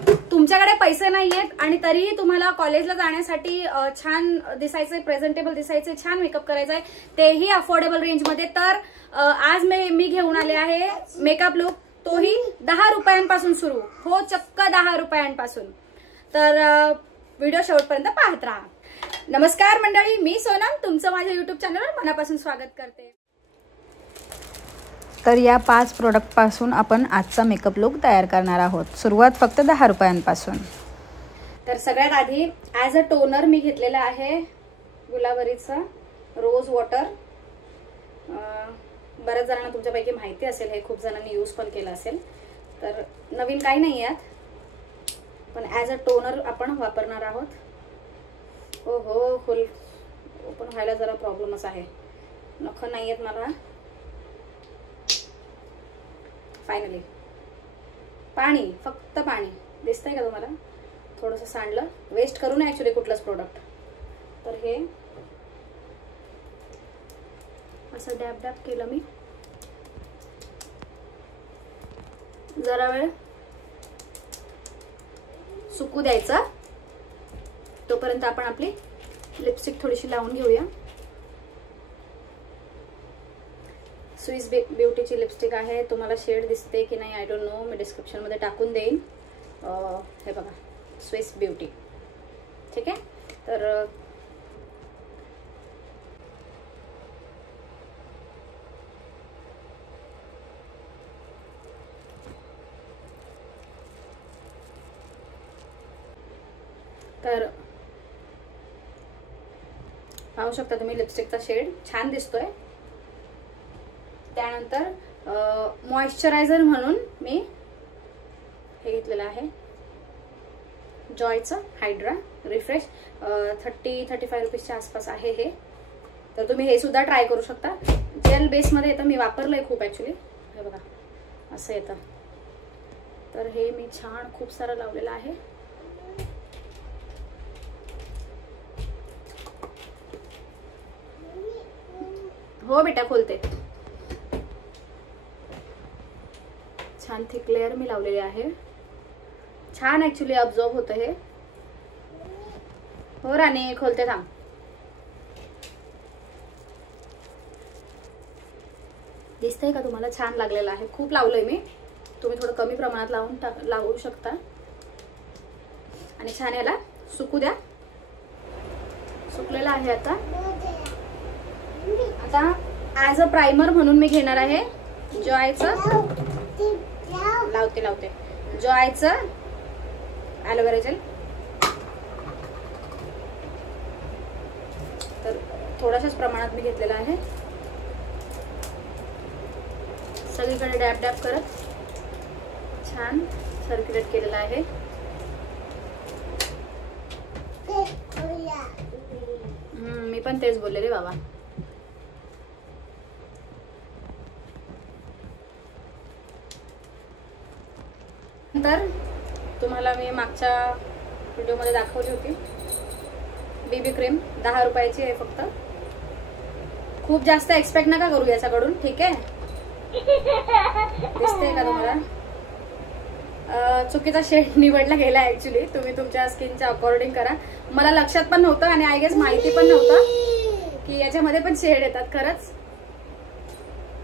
तुमच्याकडे पैसे नाहीयेत आणि तरीही तुम्हाला कॉलेजला जाण्यासाठी छान दिसायचे, प्रेझेंटेबल दिसायचे, छान मेकअप करायचा आहे, तेही अफोर्डेबल रेंजमध्ये, तर आज मी घेऊन आले आहे मेकअप लुक, तोही 10 रुपयांपासून सुरू. हो, चक्क 10 रुपयांपासून. तर व्हिडिओ शेवटपर्यंत पाहत राहा. नमस्कार मंडळी, मी सोनम तुमचं माझ्या युट्यूब चॅनलवर मनापासून स्वागत करते. तर या 5 प्रोडक्टपासून आपण आजचा मेकअप लुक तयार करणार आहोत. सुरुवात फक्त 10 रुपयांपासून. तर सगळ्यात आधी ॲज अ टोनर मी घेतलेला आहे गुलाबरीचा रोज वॉटर. बऱ्याच जणांना तुमच्यापैकी माहिती असेल, हे खूप जणांनी यूज पण केलं असेल, तर नवीन काही नाही यात, पण ॲज अ टोनर आपण वापरणार आहोत. हो, फुल ओपन व्हायला जरा प्रॉब्लेमच आहे, नख नाही आहेत मला. फायनली पाणी, फक्त पाणी दिसतंय का तुम्हाला? थोडंसं सांडलं, वेस्ट करू नये ॲक्च्युली कुठलंच प्रोडक्ट. तर हे असं डॅब डॅब केलं मी. जरा वेळ सुकू द्यायचा, तोपर्यंत आपण आपली लिपस्टिक थोडीशी लावून घेऊया. स्विस ब्युटीची लिपस्टिक आहे. तुम्हाला शेड दिसते की नाही I don't know, me description मध्ये टाकून देईन. हे बघा, स्विस ब्युटी. ठीक आहे. तर पाहू शकता तुम्ही लिपस्टिकचा शेड छान दिसतोय. त्यानंतर मॉइश्चरायझर म्हणून मी हे घेतलेलं आहे जॉयचं हायड्रा रिफ्रेश. 30-35 रुपीजच्या आसपास आहे हे. तर तुम्ही हे सुद्धा ट्राय करू शकता. जेल बेसमध्ये येतं, मी वापरलंय खूप ॲक्च्युली. हे बघा असं येतं. तर हे मी छान खूप सारं लावलेलं आहे. हो बेटा, खोलते. छान थिक लेअर मी लावलेली आहे. छान ऍक्च्युली ऑब्झर्व होतं हे. हो राणे, खोलते थांब. दिसतंय का तुम्हाला? छान लागलेलं आहे. खूप लावलंय मी, तुम्ही थोडं कमी प्रमाणात लावू शकता. आणि छान याला सुकू द्या. सुकलेला आहे आता ॲज अ प्रायमर म्हणून मी घेणार आहे जॉयचं, लावते जॉयचं ॲलोवेरा जेल. तर थोड्याशाच प्रमाणात मी घेतलेलं आहे. सगळीकडे डॅब डॅब करत छान सर्क्युलेट केलेलं आहे. मी पण तेच बोललेले बाबा. तर तुम्हाला मी मागच्या व्हिडिओमध्ये दाखवली होती बेबी क्रीम. 10 रुपयाची आहे फक्त. खूप जास्त एक्सपेक्ट नका करू याच्याकडून, ठीक आहे? दिसते का तुम्हाला? चुकीचा शेड निवडला गेला ऍक्च्युली. तुम्ही तुमच्या स्किनच्या अकॉर्डिंग करा. मला लक्षात पण नव्हतं आणि आय गेस माहिती पण नव्हतं की याच्यामध्ये पण शेड येतात. खरंच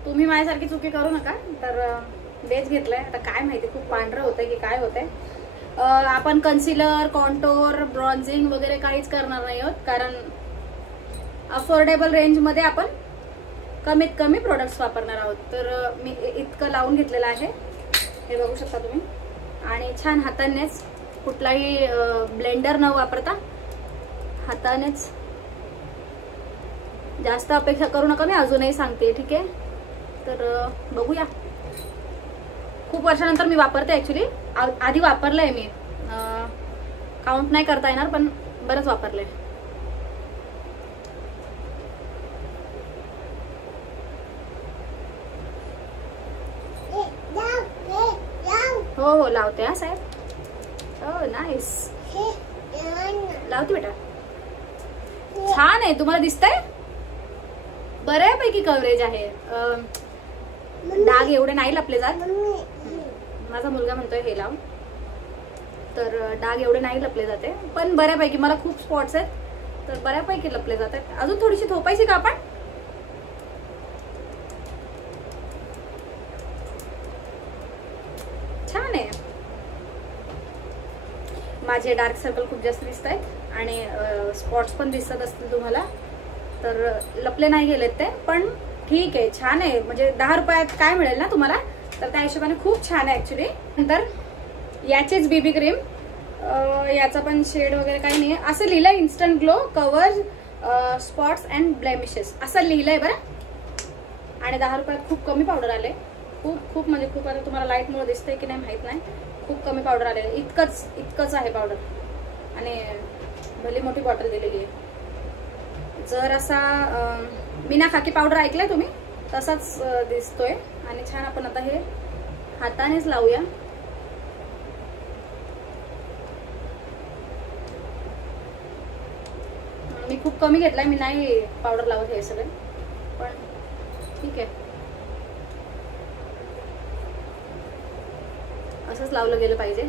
तुम्ही माझ्यासारखी चुकी करू नका. तर बेस घेतलाय. आता काय माहिती खूप पांढरं होतंय की काय होतंय. आपण कन्सिलर, कॉन्टोर, ब्रॉन्झिंग वगैरे काहीच करणार नाही आहोत, कारण अफोर्डेबल रेंजमध्ये आपण कमीत कमी प्रोडक्ट्स वापरणार आहोत. तर मी इतकं लावून घेतलेलं आहे, हे बघू शकता तुम्ही. आणि छान हातानेच, कुठलाही ब्लेंडर न वापरता हातानेच. जास्त अपेक्षा करू नका, मी अजूनही सांगते, ठीक आहे? तर बघूया. खूप वर्षानंतर मी वापरते ऍक्च्युली. आधी वापरलंय मी, काउंट नाही करता येणार, पण बरंच वापरलंय. हो लावते हा साहेब. हो नाईस, लावते बेटा. छान आहे. तुम्हाला दिसतंय? बऱ्यापैकी कव्हरेज आहे. डाग एवढे नाही लपले जात. माझा मुलगा म्हणतोय हे लाव. तर डाग एवढे नाही लपले जाते, पण बऱ्यापैकी मला खूप स्पॉट्स आहेत तर बऱ्यापैकी लपले जातात. अजून थोडीशी थोपायची का आपण? छान आहे. माझे डार्क सर्कल खूप जास्त दिसत आहेत आणि स्पॉट्स पण दिसत असतील तुम्हाला, तर लपले नाही गेलेत ते, पण ठीक आहे, छान आहे. म्हणजे 10 रुपयात काय मिळेल ना तुम्हाला, तर त्या हिशोबाने खूप छान आहे ऍक्च्युली. नंतर याचीच बीबी क्रीम, याचा पण शेड वगैरे काही नाही, असं लिहिलंय instant glow cover spots and blemishes असं लिहिलंय बरं. आणि 10 रुपयात खूप कमी पावडर आले, खूप खूप म्हणजे खूप. आता तुम्हाला लाईट मुळे दिसतंय की नाही माहित नाही, खूप कमी पावडर आले. इतकंच आहे पावडर आणि भली मोठी बॉटल दिलेली आहे. जर असा बिना खाकी पावडर ऐकलाय तुम्ही तसाच दिसतोय. आणि छान आपण आता हे हातानेच लावूया. मी खूप कमी घेतलाय, मी नाही पावडर लावत हे सगळे, पण ठीक आहे, असंच लावलं गेलं पाहिजे.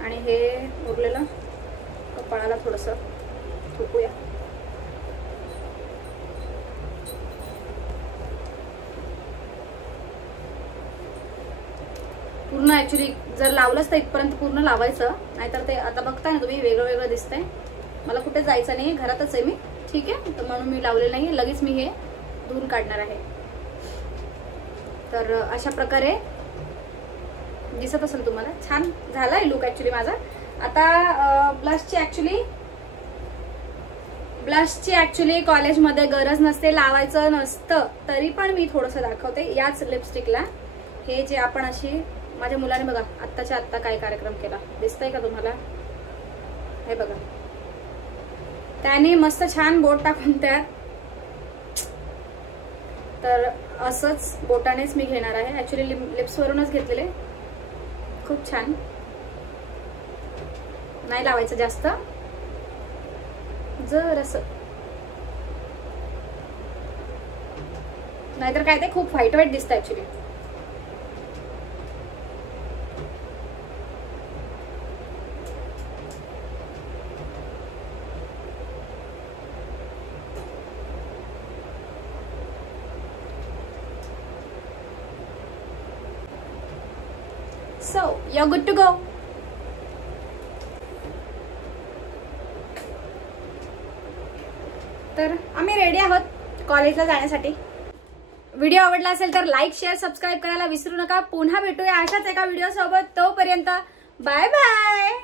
आणि हे उरलेलं कपाळाला थोडंसं ठोकूया. पूर्ण ऍक्च्युली जर लावलंच तर इथपर्यंत पूर्ण लावायचं, नाहीतर ते आता बघताय ना तुम्ही वेगळं वेगळं दिसतंय. मला कुठे जायचं नाही, घरातच आहे मी, ठीक आहे, तर म्हणून मी लावलेलं नाही. लगेच मी हे धुवून काढणार आहे. तर अशा प्रकारे दिसत असेल तुम्हाला. छान झालाय लुक ऍक्च्युली माझा. आता ब्लशची ऍक्च्युली कॉलेजमध्ये गरज नसते, लावायचं नसतं, तरी पण मी थोडंसं दाखवते. याच लिपस्टिकला हे जे आपण अशी, माझ्या मुलाने बघा आत्ताच्या आत्ता काय कार्यक्रम केला दिसतंय का तुम्हाला, हे बघा, त्याने मस्त छान बोट टाकून त्यात, तर असंच बोटानेच मी घेणार आहे. ऍक्च्युली लिप्स वरूनच घेतलेले. खूप छान. नाही लावायचं जास्त, जर असं, नाहीतर काय ते खूप व्हाईट व्हाईट दिसतं actually. So, you're good to go. तर आम्ही रेडी आहोत कॉलेजला जाण्यासाठी. व्हिडिओ आवडला असेल तर लाईक, शेअर, सबस्क्राईब करायला विसरू नका. पुन्हा भेटूया अशाच एका व्हिडिओ सोबत. तोपर्यंत बाय बाय.